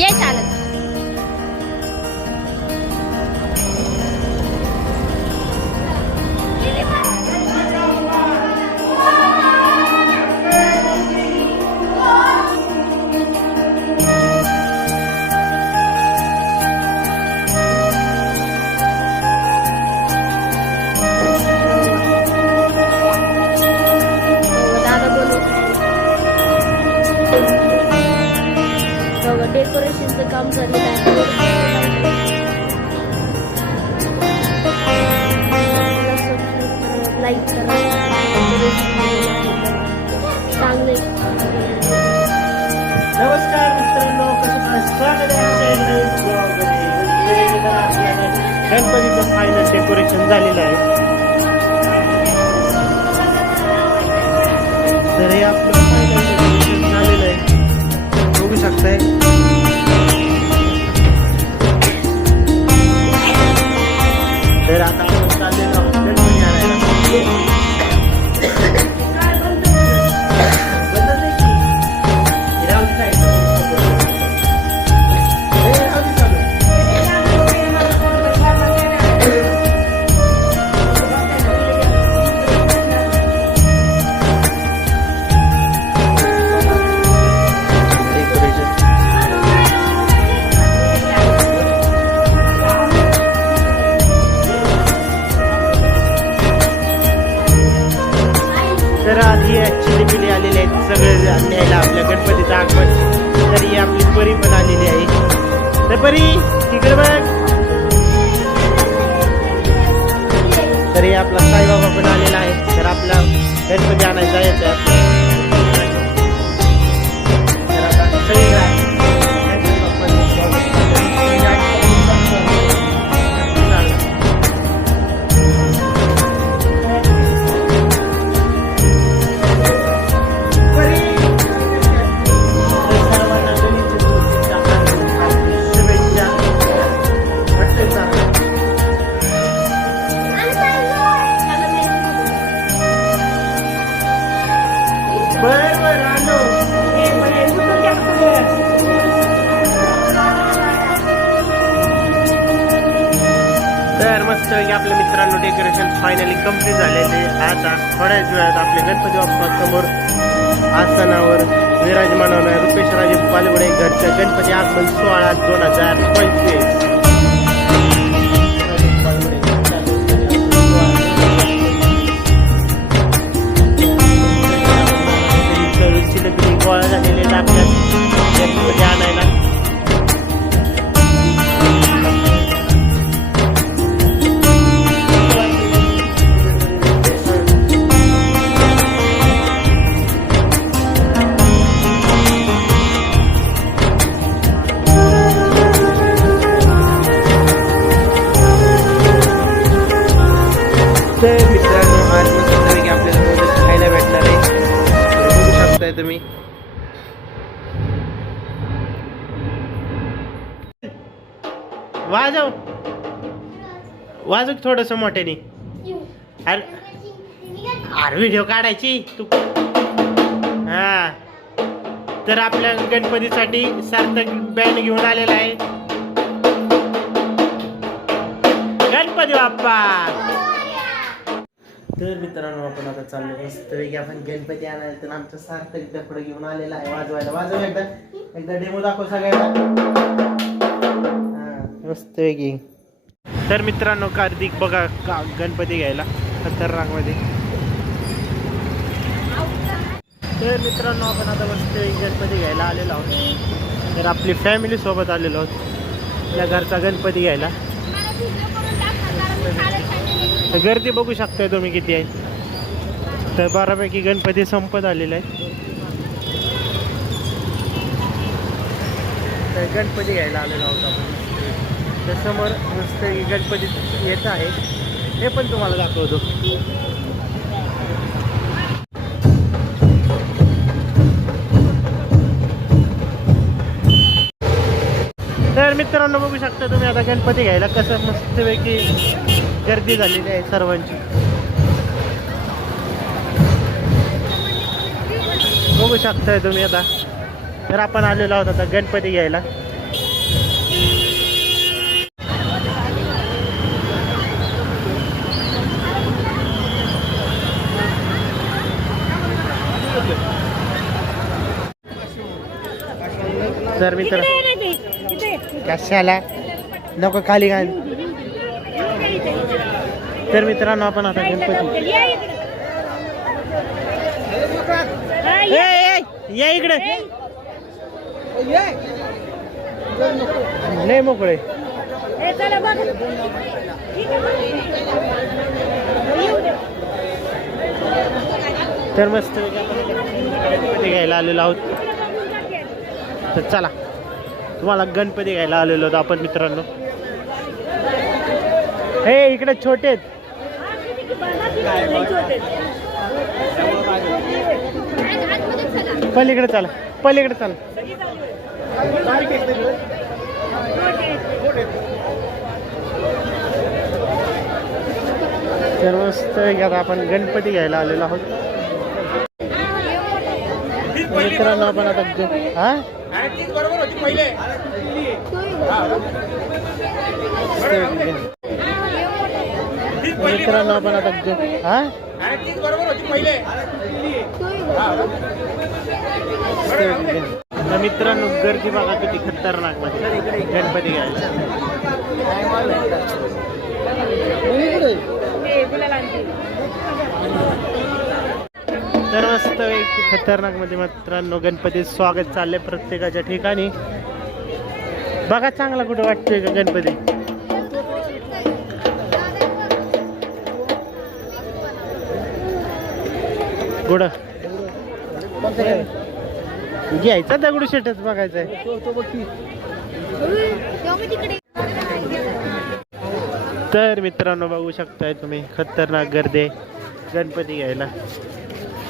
ये चालत नमस्कार मित्रांनो कसं काय स्वागत आहे गणपतीचं फायनल डेकोरेशन झालेलं आहे. तर या न्यायला आपल्या गणपतीचं आगमन. तर ही आपली परी पण आलेली आहे. तर परी तिकडे बघ. तरी आपला साईबाबा पण आलेला आहे. तर आपला गणपती गणपती आगमन सोळा दोन हजार थोडस मोठ्याने. अरे अरे व्हिडिओ काढायची? तू हा. तर आपल्या गणपतीसाठी सार्थक बँड घेऊन आलेला आहे. गणपती बाप्पा! तर मित्रांनो आपण आता चाललो मस्तपैकी आपण गणपती आणायला. तर आमचं सार्थक इथं पुढे घेऊन आलेला आहे. वाजवायला वाजव एकदा. एकदा डेमो दाखव सगळ्यांना. मस्त वेगळी तर मित्रांनो कार्तिक बघा का गणपती घ्यायला खतरनाकमध्ये तर मित्रांनो आपण आता मस्तपैकी गणपती घ्यायला आलेलो आहोत. तर आपली फॅमिली सोबत आलेलो आहोत. आपल्या घरचा गणपती घ्यायला. तर गर्दी बघू शकताय तुम्ही किती आहे. तर बऱ्यापैकी गणपती संपत आलेला आहे. तर गणपती घ्यायला आलेलो आहोत आपण. तर समोर मस्त गणपती येत आहे. हे पण तुम्हाला दाखवतो. तर मित्रांनो बघू शकता तुम्ही आता गणपती घ्यायला कसं मस्तपैकी गर्दी झालेली आहे सर्वांची. बघू शकताय तुम्ही आता. तर आपण आलेलो आहोत आता गणपती घ्यायला. तर मित्र कशाला? नको खाली घाल. तर मित्रांनो आपण आता गणपती ए, या इकडे. नाही मोकळे. तर मस्त गणपती घ्यायला आलेलो आहोत. तर चला तुम्हाला गणपती घ्यायला आलेलो होतो आपण मित्रांनो. हे इकडे छोटे आहेत. पलीकडे चला पलीकडे चला. तर मस्त आपण गणपती घ्यायला आलेलो आहोत. मित्रांनो आपण आता हा? मित्रांनो आपण आता हा? मित्रांनो गर्दी बघा किती खतरनाकमध्ये गणपती घ्यायला. तर मस्त खतरनाकमध्ये मित्रांनो गणपती स्वागत चाललंय प्रत्येकाच्या ठिकाणी. बघा चांगला कुठं वाटतोय का गणपती? गुड घ्यायचा दगडू शेटच बघायचा तर मित्रांनो बघू शकताय तुम्ही खतरनाक गर्दी आहे गणपती घ्यायला.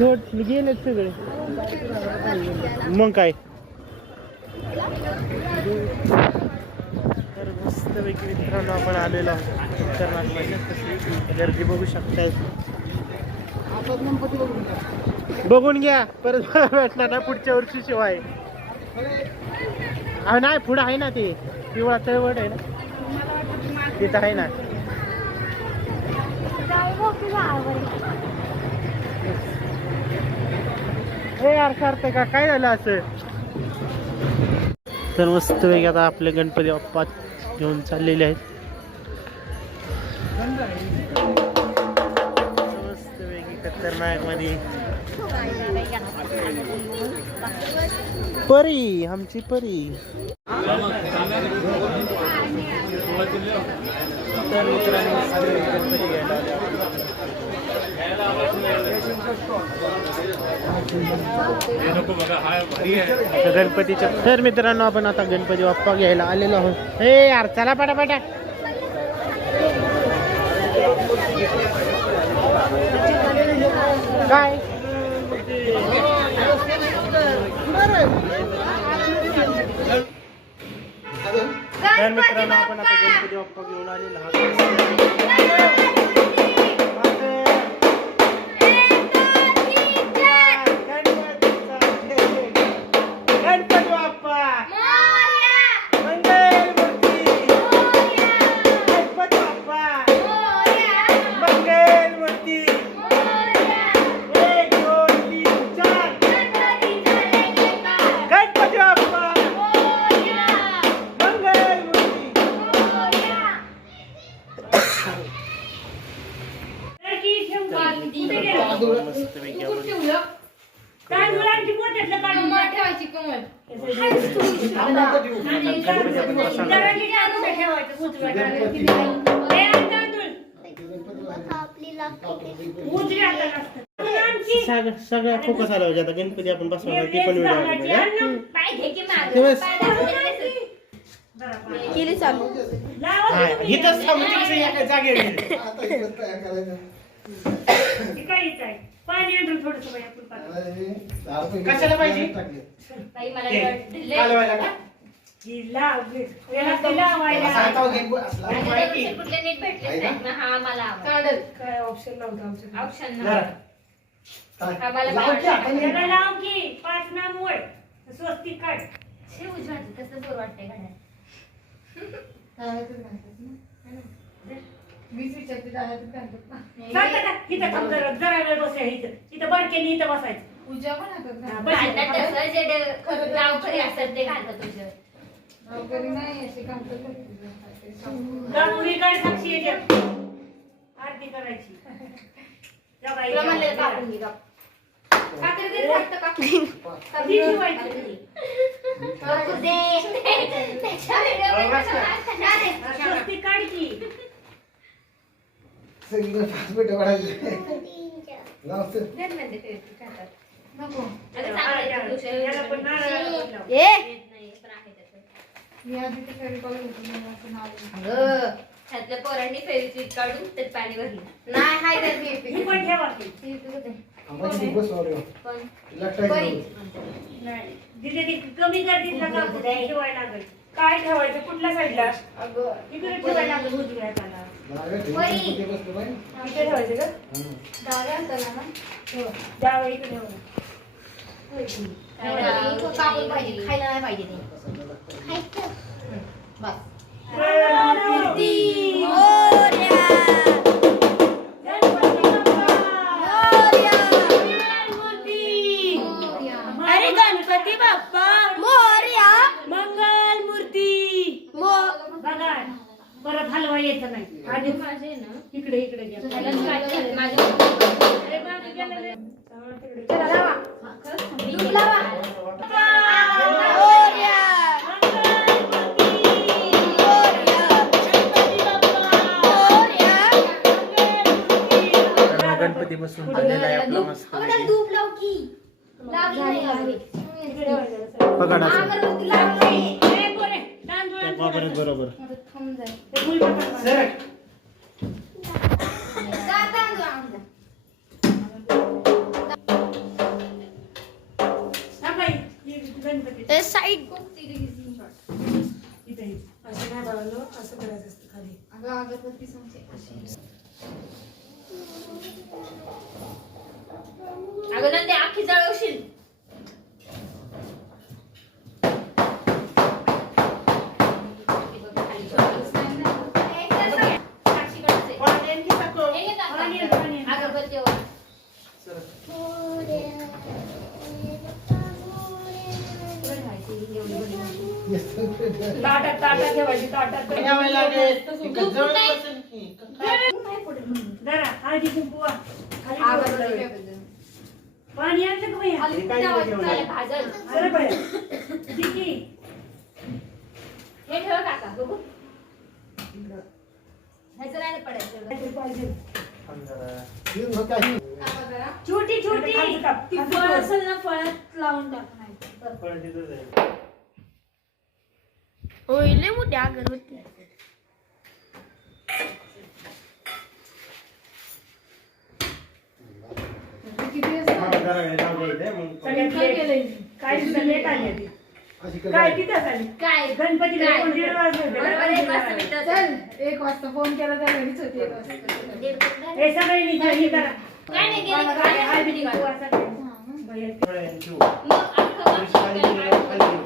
शोट गेले सगळे. मग काय? तर मस्तपैकी मित्रांनो आपण आलेलो आहोत गर्दी बघू शकताय. बघून घ्या परत भेटणार ना पुढच्या वर्षी शिवाय. नाही पुढं आहे ना ते. पिवळा चळवट आहे ना. तिथं आहे ना. हे यार सारखं का? काय झालं असं? तर मस्त वेग आता आपले गणपती बाप्पा घेऊन चाललेले आहेत. मस्त वेगळी खतरनाकमध्ये. परी आमची परी. तर मित्रांनो गणपती घ्यायला तर गणपतीच्या तर मित्रांनो आता गणपती बाप्पा घ्यायला आलेलो हे यार, चला पटापटा. काय? तर आता गणपती बाप्पा आलेलो आहोत. सगळं फोकस आला पाहिजे आता गणपती आपण बसवणार ते पण व्हिडिओ केली चालू हा इथंच थांबून तिकडे एका जागेवर ये. कशाला पाहिजे ते, कालवायला का? आणि कुठले नीट भेटलेच नाहीत ना हा मला आवडला. काय ऑप्शन नव्हतं त्याला लाव की पाच नाम वळ स्वस्तिक काढ. हे उजवायचं कसं बरं वाटतंय घड्याळ मीच विचारते दादा तू घालतात ना चालतं का इथं थांब जरा जरा वेळ बसूया इथं. इथं इथं बसायचं. पूजा पण हातात हा, ना बस. घालतात तसं जे डे- गावकरी असतात ते घालतात तुझ्यावर गावकरी नाही असे काम करतात गाणुरी काढ साक्षी याच्यात आरती करायची. जा बाई, तुला म्हणलं जा. कापून घे काप. सगळीकडे पाच मिनिटं वाढायचे पोरांनी फेविक्विक काढून त्यात पाणी भरलं. नाही हाय ही बस कमी गर्दीत नका ठेवायला लागेल. काय ठेवायचं? कुठल्या साईडला? अगं इकडे ठेवायला लागेल. उजव्या ठेवायचं का? हं. डाव्या हाताला ना? ठेवा. जावं इकडे ठेवा. आणि कापून पाहिजे. खायला नाही पाहिजे ते. बस. हलवा येत नाही. आधी माझे ना इकडे इकडे घ्या. गणपती बसून झालेला आहे आपला मस्त त्याला धूप लाव की. लावली नाही अजून. पकड असं अगरबत्ती लाव नाही. ए, पोरे, तांदूळ आण वापरत थोडासा. बरोबर आता थांब जाय ते फुल पकड मला. जा तांदूळ आणून जा. हा बाई, ही गणपती साईड इथे ये. असं नाही बाळांनो, असं करायचं असतं खाली अगं अगरबत्ती सांगते अशी अगं नंदी आखी जळवशील ताटात ताटात ठेवायची. ताटात ठेवायला. जरा. खाली. पाणी आणलं का भैया. अरे हे. काहीतरी पाहिजे. थांबा जरा. छोटी छोटी. ती फळ असेल ना फळात लावून टाक. नाही फळ तिथंच आहे. होईल मोठी अगरबत्ती किती हा. काय लेट आली ती. काय. किती झाली काय गणपतीला काय? दीड. बरोबर एक वाजता. चल एक वाजता फोन केला तर घरीच होती एक वाजता दीड वाजता. हे हे करा काय नाही गेली. हा. मग अख्खं थोडीशी खाली काढ. ठेवू, खाली ठेवू.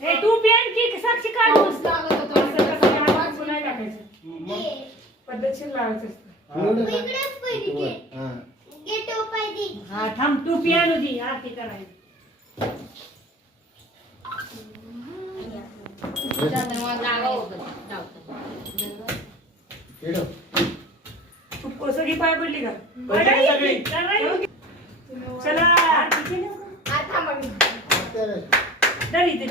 हे तू पेन की साक्षी काढून पाऊस लागत होता. असं कसं लावायचं, पुन्हा टाकायचं. मग पद्धतशीर लावायचं असतं. हा. हा थांब तू पियानो दी आरती. तू कोसडी पाय पडली का पडली सगळी. चला. आरती केली इथे.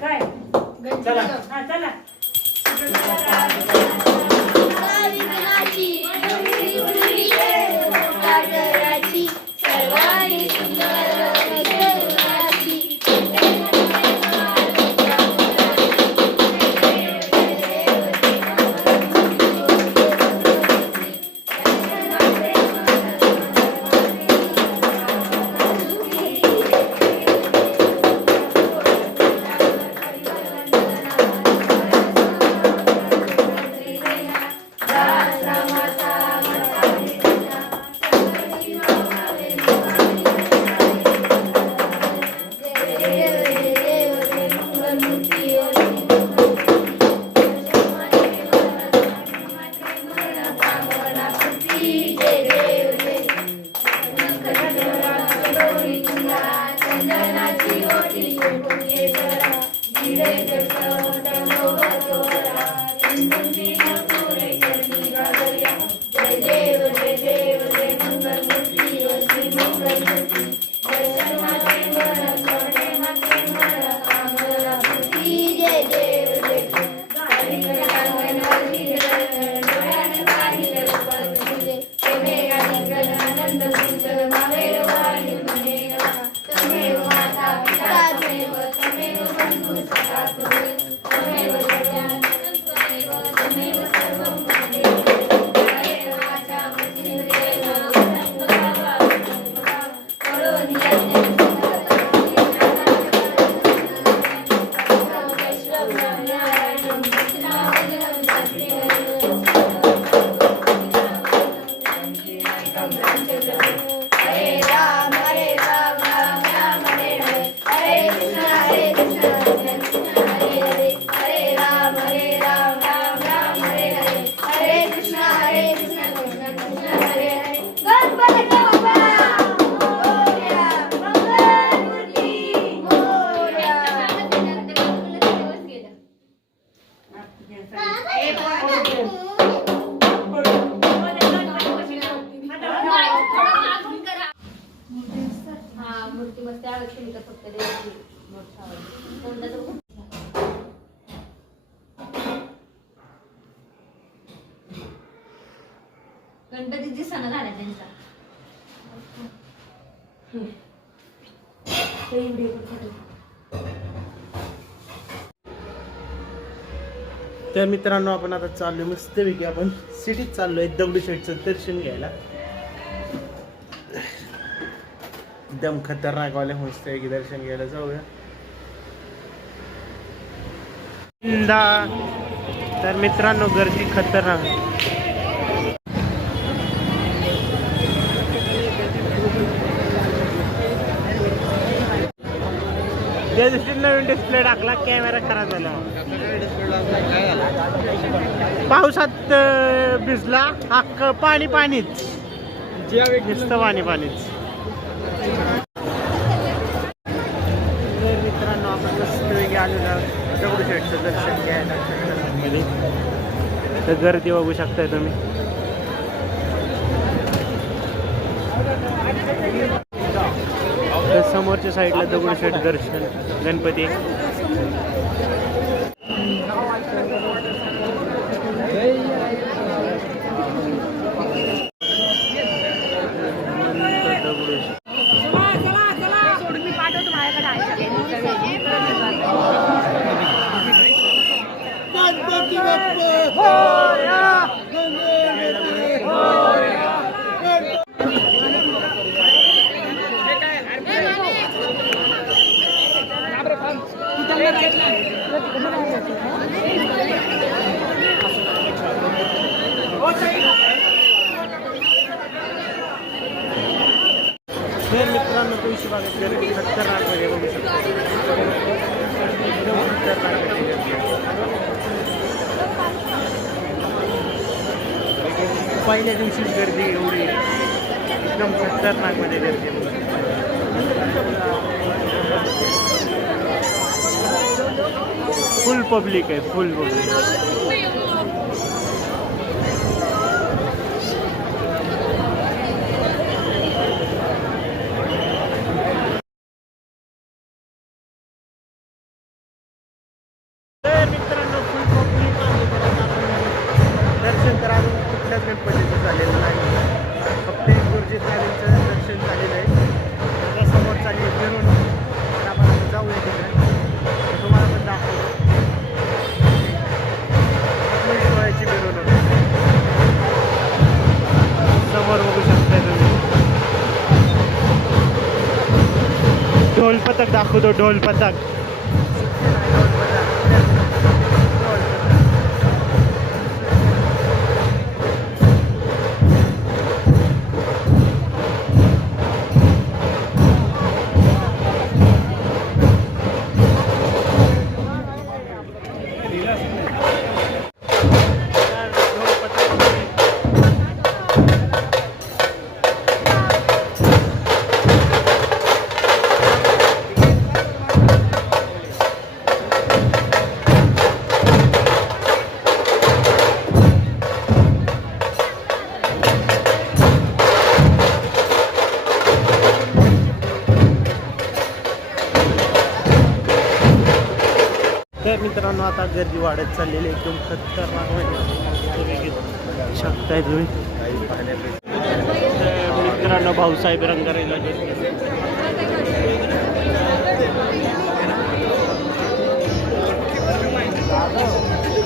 काय चला. हा चला सर्वांनी गणपतीची सण झाला त्यांचा. तर मित्रांनो आपण आता चाललोय मस्तपैकी. आपण सिटीत चाललोय दगडूशेठचं दर्शन घ्यायला. एकदम खतरनाक वाले मस्त की दर्शन घ्यायला जाऊया. तर मित्रांनो गर्दी खतरनाक. नवीन डिस्प्ले टाकला कॅमेरा खराब झाला. पावसात भिजला अख्ख पाणी पाणीच. नुसतं पाणी पाणीच. तर मित्रांनो आपण आलेलो दगडूशेठचं दर्शन घ्यायला. तर गर्दी बघू शकताय तुम्ही. तर समोरच्या साईडला दगडूशेठ दर्शन गणपती दगडूशेठ तर मित्रांनो तुळशी बागेत गर्दी खतरनाक वगैरे बघू शकतो एकदम खतरनाक आहे गर्दी. पहिल्या दिवशीच गर्दी एवढी एकदम खतरनाकमध्ये गर्दी आहे. फुल पब्लिक आहे फुल पब्लिक ઢોલ પતક દાખવું તો ઢોલ પતક मित्रांनो आता गर्दी वाढत चाललेली आहे. एकदम खतरनाक म्हणजे शकताय तुम्ही? मित्रांनो भाऊसाहेब रंगारेला चला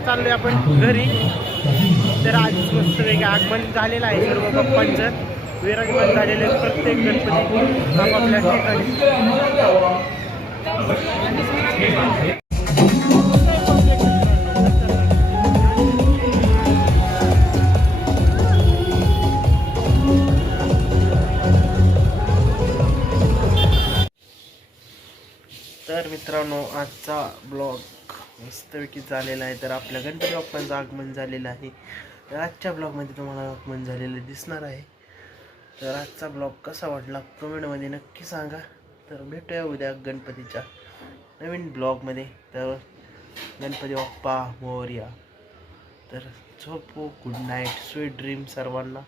तर आता चाललोय आपण घरी. तर आज मस्तपैकी आगमन झालेलं आहे. सर्व बाप्पांचं. विरागमन झालेलं आहे प्रत्येक गणपती आपापल्या ठिकाणी. तर मित्रांनो आजचा ब्लॉग मस्तपैकी झालेला आहे. तर आपल्या गणपती बाप्पांचं आगमन झालेलं आहे. तर आजच्या ब्लॉगमध्ये तुम्हाला आगमन झालेलं दिसणार आहे. तर आजचा ब्लॉग कसा वाटला कमेंटमध्ये नक्की सांगा. तर भेटूया उद्या गणपतीच्या नवीन ब्लॉगमध्ये तर गणपती बाप्पा मोर्या. तर झोपू गुड नाईट स्वीट ड्रीम सर्वांना.